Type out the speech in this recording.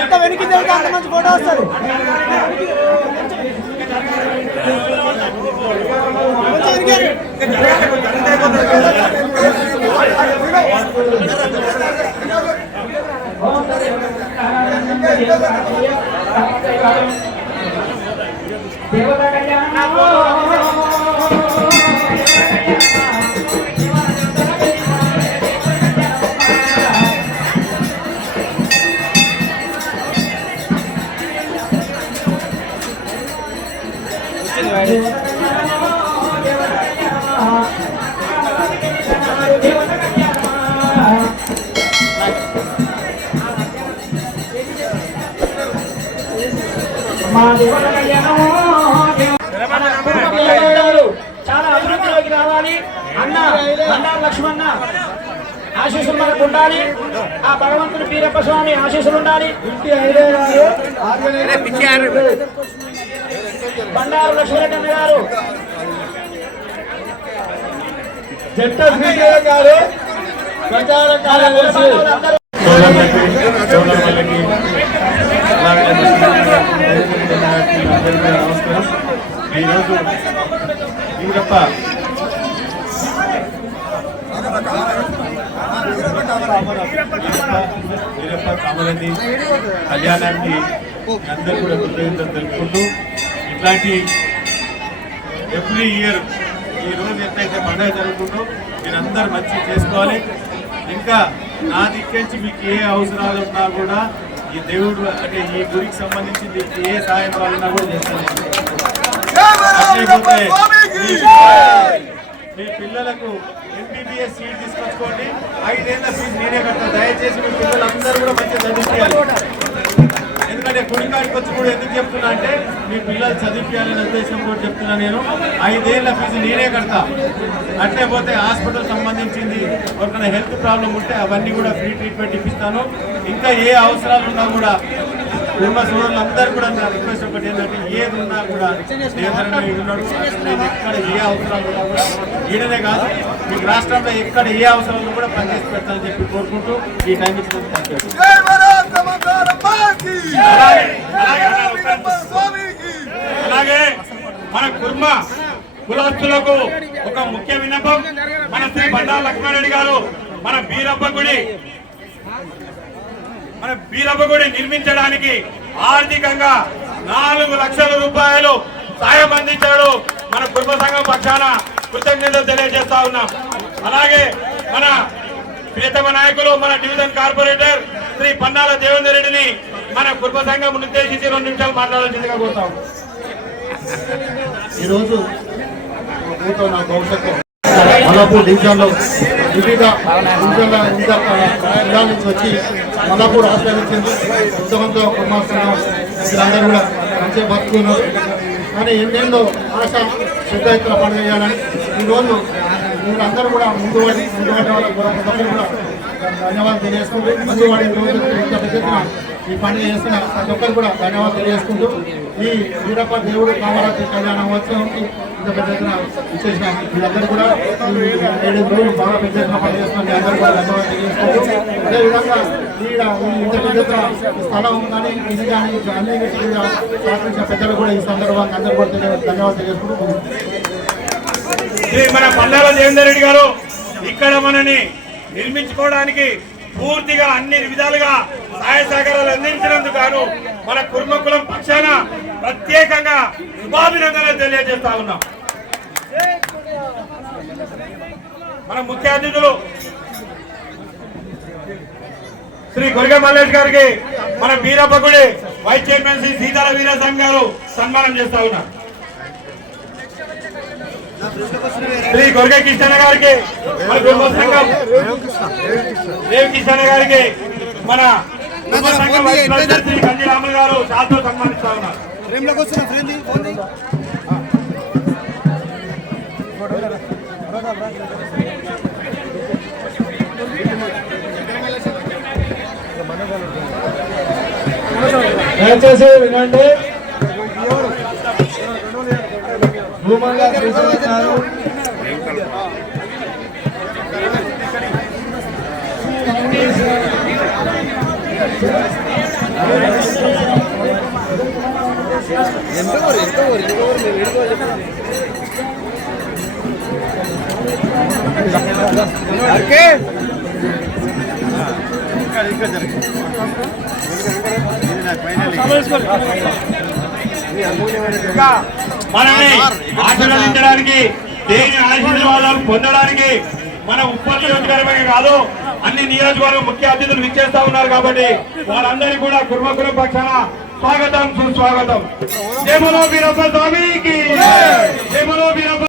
ఎంత వెనక్కి తిరిగితే అంత మంచి ఫోటో వస్తుంది. చాలా అభివృద్ధిలోకి రావాలి అన్న బండారు లక్ష్మణ ఆశీస్సులు మనకు ఉండాలి. ఆ భగవంతుడు వీరప్ప స్వామి ఆశీస్సులు ఉండాలి. బండారు లక్ష్మణ గారు గారు ప్రచార కార్యదర్శి నమస్కారం. ఈరోజు వీరప్ప కామరెడ్డి కళ్యాణానికి అందరూ కూడా కృతజ్ఞతలు తెలుపుకుంటూ ఇట్లాంటి ఎవ్రీ ఇయర్ ఈ రోజు ఎంతైతే పండుగ జరుగుతుందో మీరందరూ మంచిగా చేసుకోవాలి. ఇంకా నా దిక్కించి మీకు ఏ అవసరాలు ఉన్నా కూడా ఈ దేవుడు అంటే ఈ గుడికి సంబంధించి ఏ సాయం కావాలన్నా కూడా చేస్తాను. మీ పిల్లలకు MBBS సీట్ తీసుకొచ్చుకోండి. 5 ఏళ్ల ఫీజు నేనే కడతాను. దయచేసి మీ పిల్లలందరూ కూడా మంచిగా చదివించాలి. ఎందుకంటే గుడికాడికి వచ్చి కూడా ఎందుకు చెప్తున్నా అంటే మీ పిల్లలు చదివించాలనే ఉద్దేశం కూడా చెప్తున్నా. నేను 5 ఏళ్ల ఫీజు నేనే కడతా. అట్లే పోతే హాస్పిటల్ సంబంధించింది ఎవరికైనా హెల్త్ ప్రాబ్లం ఉంటే అవన్నీ కూడా ఫ్రీ ట్రీట్మెంట్ ఇప్పిస్తాను. ఇంకా ఏ అవసరాలు ఉన్నా కూడా కుటుంబ సోదరులందరూ కూడా నా రిక్వెస్ట్ ఒకటి ఏంటంటే ఏది ఉన్నా కూడా ఉన్నాడు. ఎక్కడ ఏ అవసరాలు ఉన్నా కూడా ఈడనే కాదు మీకు రాష్ట్రంలో ఎక్కడ ఏ అవసరాలు కూడా పనిచేసి పెడతానని చెప్పి కోరుకుంటూ ఈ టైం ఇచ్చినందుకు అలాగే మన కుర్మ కులస్తులకు ఒక ముఖ్య విన్నపం. మన శ్రీ బండారు లక్ష్మారెడ్డి గారు మన బీరప్ప గుడి నిర్మించడానికి ఆర్థికంగా 4 లక్షల రూపాయలు సాయం అందించాడు. మన కుర్మ సంఘం పక్షాన కృతజ్ఞతలు తెలియజేస్తా ఉన్నాం. అలాగే మన ప్రియతమ నాయకులు మన డివిజన్ కార్పొరేటర్ శ్రీ పన్నాల దేవేందర్ రెడ్డిని మన కుర్మ సంఘం ఉద్దేశించి 2 నిమిషాలు మాట్లాడాల్సిందిగా కోరుతాం. ఈరోజు మల్లాపూర్ డివిజన్లో వివిధ జిల్లా నుంచి వచ్చి మల్లాపూర్ ఆశ్రయించింది. ఉత్తమంతో కుమార్తెలు వీళ్ళందరూ కూడా మంచిగా బతుకున్నారు. కానీ ఎన్నెన్నో ఆశ పెద్ద ఎత్తున పండుగ చేయాలని ఈరోజు వీళ్ళందరూ కూడా ముందుపడి వాళ్ళకు కూడా ధన్యవాదాలు తెలియజేసుకుంటూ ముందుపడి రోజు ఇంత పెద్ద ఎత్తున ఈ పండుగ చేస్తున్న ప్రతి ఒక్కరు కూడా ధన్యవాదాలు తెలియజేసుకుంటూ ఈ వీరప్ప దేవుడు కామరాజు కళ్యాణ మహోత్సవంకి ఇంత పెద్ద ఎత్తున విశేష వీళ్ళందరూ కూడా 7 రోజులు బాగా పెద్ద ఎత్తున పండుగ చేస్తున్న మీ అందరూ కూడా ధన్యవాదాలు తెలియజేసుకుంటూ అదేవిధంగా ఇంత పెద్ద ఎత్తున స్థలం ఉందని ఇది కానీ అన్ని సహకరించిన పెద్దలు కూడా ఈ సందర్భంగా అందరూ కూడా ధన్యవాదాలు తెలియజేసుకుంటూ మన పన్నాల దేవేందర్ రెడ్డి గారు ఇక్కడ మనని నిర్మించుకోవడానికి పూర్తిగా అన్ని విధాలుగా సహాయ సహకారాలు అందించినందుకు గాను మన కుర్మ కులం పక్షాన ప్రత్యేకంగా శుభాభినందనలు తెలియజేస్తా ఉన్నాం. మన ముఖ్య అతిథులు శ్రీ గొరిగ మల్లేష్ గారికి మన బీరప్ప గుడి వైస్ చైర్మన్ శ్రీ సీతారామ వీరసింగ్ గారు సన్మానం చేస్తా ఉన్నారు. శ్రీ గొరిగ కిషన్ గారికి మన కుటుంబ సంఘం దేవ్ కిషన్ గారికి మన కుటుంబ సంఘం వైస్ ప్రెసిడెంట్ శ్రీ కంది రాములు గారు శాల్తో సన్మానిస్తా ఉన్నారు. దయచేసి వినండి. భూమంగా మనల్ని ఆశీర్వదించడానికి దేని ఆశీర్వాదాలు పొందడానికి మన ఉప్పల్ నియోజకవర్గమే కాదు అన్ని నియోజకవర్గం ముఖ్య అతిథులు విచ్చేస్తా ఉన్నారు కాబట్టి వాళ్ళందరికీ కూడా కుర్మకుల పక్షాన స్వాగతం సుస్వాగతం. జై బలో వీరప్ప స్వామికి, జై బలో వీరప్ప.